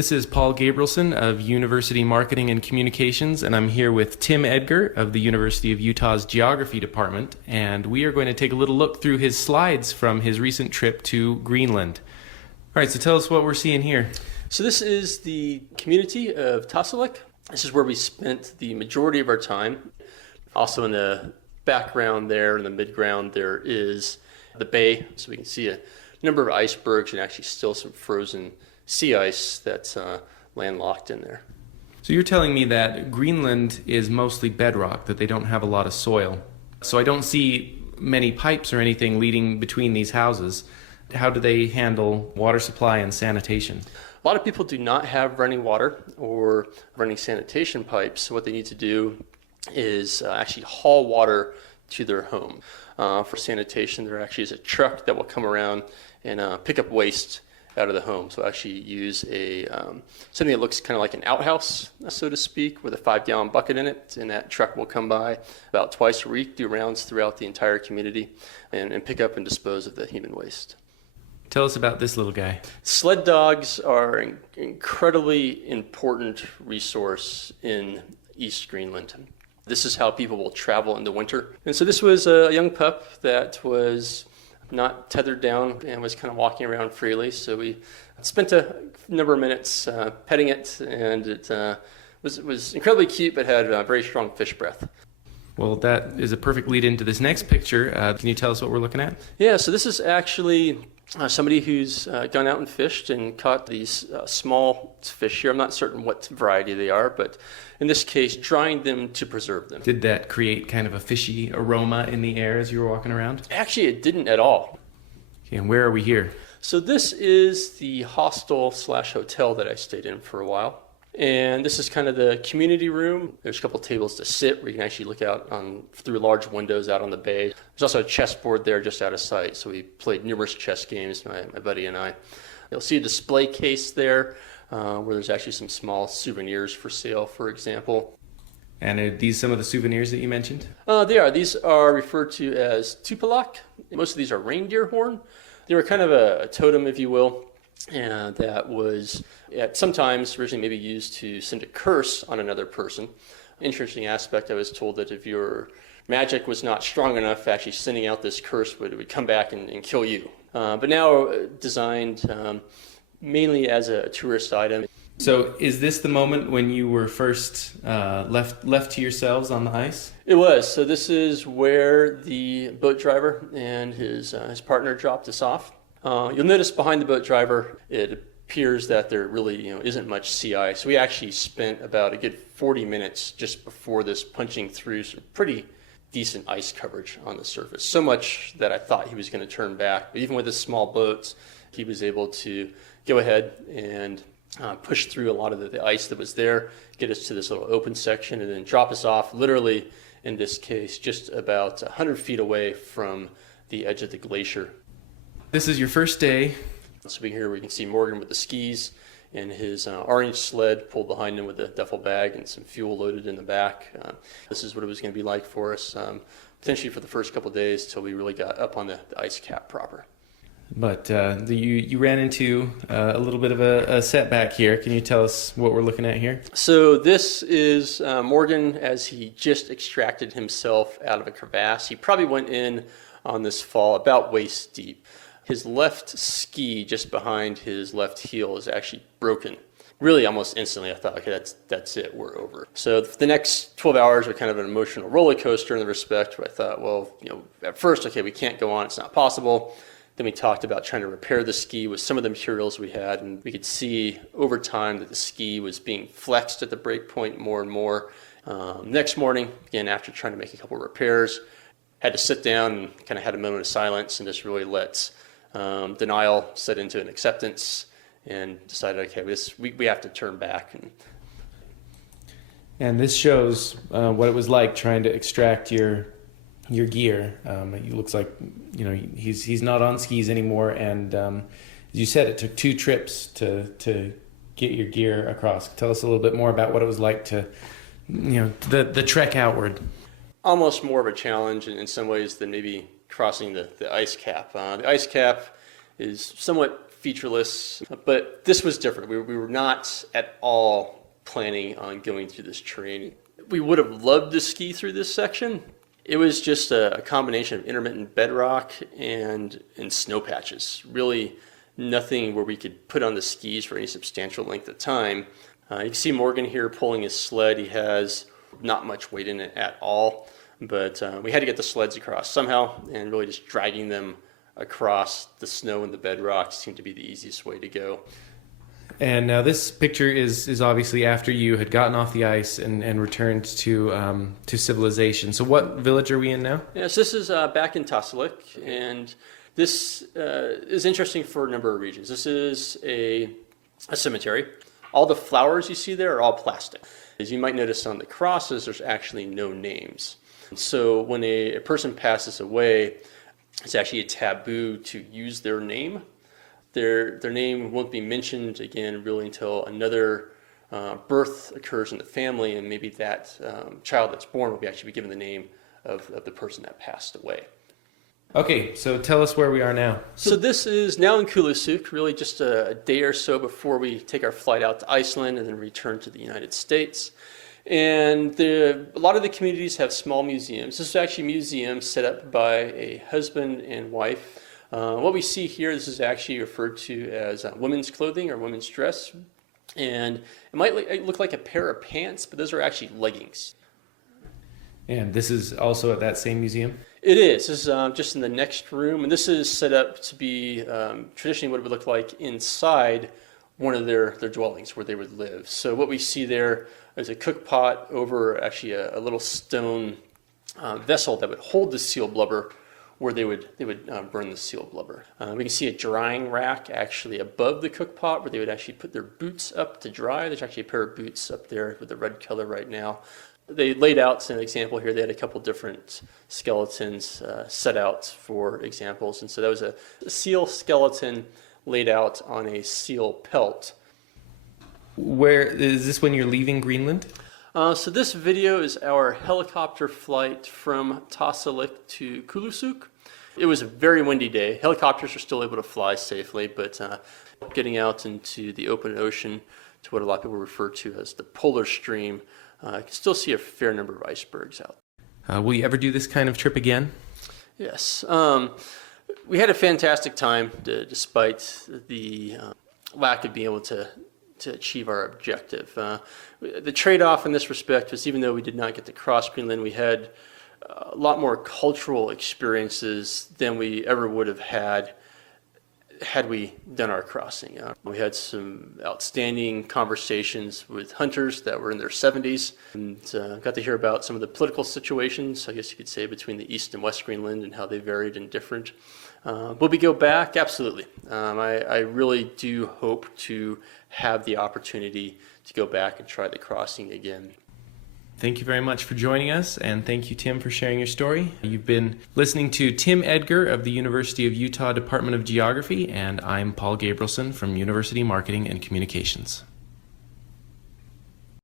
This is Paul Gabrielson of University Marketing and Communications, and I'm here with Tim Edgar of the University of Utah's Geography Department, and we are going to take a little look through his slides from his recent trip to Greenland. All right, so tell us what we're seeing here. So this is the community of Tasselek. This is where we spent the majority of our time. Also in the background there, in the midground, there is the bay, so we can see a number of icebergs and actually still some frozen sea ice that's landlocked in there. So you're telling me that Greenland is mostly bedrock, that they don't have a lot of soil. So I don't see many pipes or anything leading between these houses. How do they handle water supply and sanitation? A lot of people do not have running water or running sanitation pipes, so what they need to do is actually haul water to their home. For sanitation, there actually is a truck that will come around and pick up waste out of the home. So actually use a something that looks kind of like an outhouse, so to speak, with a 5-gallon bucket in it, and that truck will come by about twice a week, do rounds throughout the entire community, and pick up and dispose of the human waste. Tell us about this little guy. Sled dogs are an incredibly important resource in East Greenland. This is how people will travel in the winter. And so this was a young pup that was not tethered down and was kind of walking around freely. So we spent a number of minutes petting it, and it was incredibly cute, but had very strong fish breath. Well, that is a perfect lead into this next picture. Can you tell us what we're looking at? Yeah, so this is actually somebody who's gone out and fished and caught these small fish here. I'm not certain what variety they are, but in this case, drying them to preserve them. Did that create kind of a fishy aroma in the air as you were walking around? Actually, it didn't at all. Okay, and where are we here? So this is the hostel/hotel that I stayed in for a while. And this is kind of the community room. There's a couple tables to sit where you can actually look out through large windows out on the bay. There's also a chessboard there just out of sight. So we played numerous chess games, my buddy and I. You'll see a display case there where there's actually some small souvenirs for sale, for example. And are these some of the souvenirs that you mentioned? They are. These are referred to as tupalak. Most of these are reindeer horn. They were kind of a totem, if you will. And that was sometimes originally maybe used to send a curse on another person. Interesting aspect, I was told that if your magic was not strong enough, actually sending out this curse would come back and kill you. But now designed mainly as a tourist item. So is this the moment when you were first left to yourselves on the ice? It was. So this is where the boat driver and his partner dropped us off. You'll notice behind the boat driver, it appears that there really isn't much sea ice. We actually spent about a good 40 minutes just before this punching through some pretty decent ice coverage on the surface. So much that I thought he was going to turn back. But even with his small boats, he was able to go ahead and push through a lot of the ice that was there, get us to this little open section, and then drop us off, literally, in this case, just about 100 feet away from the edge of the glacier. This is your first day. So here we can see Morgan with the skis and his orange sled pulled behind him with a duffel bag and some fuel loaded in the back. This is what it was going to be like for us, potentially for the first couple of days till we really got up on the ice cap proper. But you ran into a little bit of a setback here. Can you tell us what we're looking at here? So this is Morgan as he just extracted himself out of a crevasse. He probably went in on this fall about waist deep. His left ski just behind his left heel is actually broken. Really almost instantly I thought, okay, that's it, we're over. So the next 12 hours were kind of an emotional roller coaster in the respect where I thought, well, at first, okay, we can't go on, it's not possible. Then we talked about trying to repair the ski with some of the materials we had, and we could see over time that the ski was being flexed at the break point more and more. Next morning, again, after trying to make a couple of repairs, had to sit down and kind of had a moment of silence and just really let denial set into an acceptance and decided, okay, we have to turn back. And this shows what it was like trying to extract your gear. It looks like he's not on skis anymore, and as you said, it took 2 trips to get your gear across. Tell us a little bit more about what it was like to the trek outward. Almost more of a challenge in some ways than maybe crossing the ice cap. The ice cap is somewhat featureless, but this was different. We were not at all planning on going through this terrain. We would have loved to ski through this section. It was just a combination of intermittent bedrock and snow patches. Really nothing where we could put on the skis for any substantial length of time. You can see Morgan here pulling his sled. He has not much weight in it at all, but we had to get the sleds across somehow, and really just dragging them across the snow and the bedrock seemed to be the easiest way to go. And now this picture is obviously after you had gotten off the ice and returned to civilization. So what village are we in now? Yes, this is back in Tasalik, and this is interesting for a number of reasons. This is a cemetery. All the flowers you see there are all plastic. As you might notice on the crosses, there's actually no names. So when a person passes away, it's actually a taboo to use their name. Their name won't be mentioned again really until another birth occurs in the family, and maybe that child that's born will actually be given the name of the person that passed away. Okay, so tell us where we are now. So this is now in Kulusuk, really just a day or so before we take our flight out to Iceland and then return to the United States. And a lot of the communities have small museums. This is actually a museum set up by a husband and wife. What we see here, this is actually referred to as women's clothing or women's dress. And it might look like a pair of pants, but those are actually leggings. And this is also at that same museum? It is. This is just in the next room, and this is set up to be traditionally what it would look like inside one of their dwellings where they would live. So what we see there is a cook pot over actually a little stone vessel that would hold the seal blubber, where they would burn the seal blubber. We can see a drying rack actually above the cook pot where they would actually put their boots up to dry. There's actually a pair of boots up there with the red color right now. They laid out an example here. They had a couple different skeletons set out for examples. And so that was a seal skeleton laid out on a seal pelt. Where is this when you're leaving Greenland? So this video is our helicopter flight from Tasalik to Kulusuk. It was a very windy day. Helicopters are still able to fly safely, but getting out into the open ocean to what a lot of people refer to as the polar stream, you can still see a fair number of icebergs out. Will you ever do this kind of trip again? Yes. We had a fantastic time despite the lack of being able to achieve our objective. The trade-off in this respect was, even though we did not get to cross Greenland, we had a lot more cultural experiences than we ever would have had we done our crossing. We had some outstanding conversations with hunters that were in their 70s, and got to hear about some of the political situations, I guess you could say, between the East and West Greenland and how they varied and different. Will we go back? Absolutely. I really do hope to have the opportunity to go back and try the crossing again. Thank you very much for joining us, and thank you, Tim, for sharing your story. You've been listening to Tim Edgar of the University of Utah Department of Geography, and I'm Paul Gabrielson from University Marketing and Communications.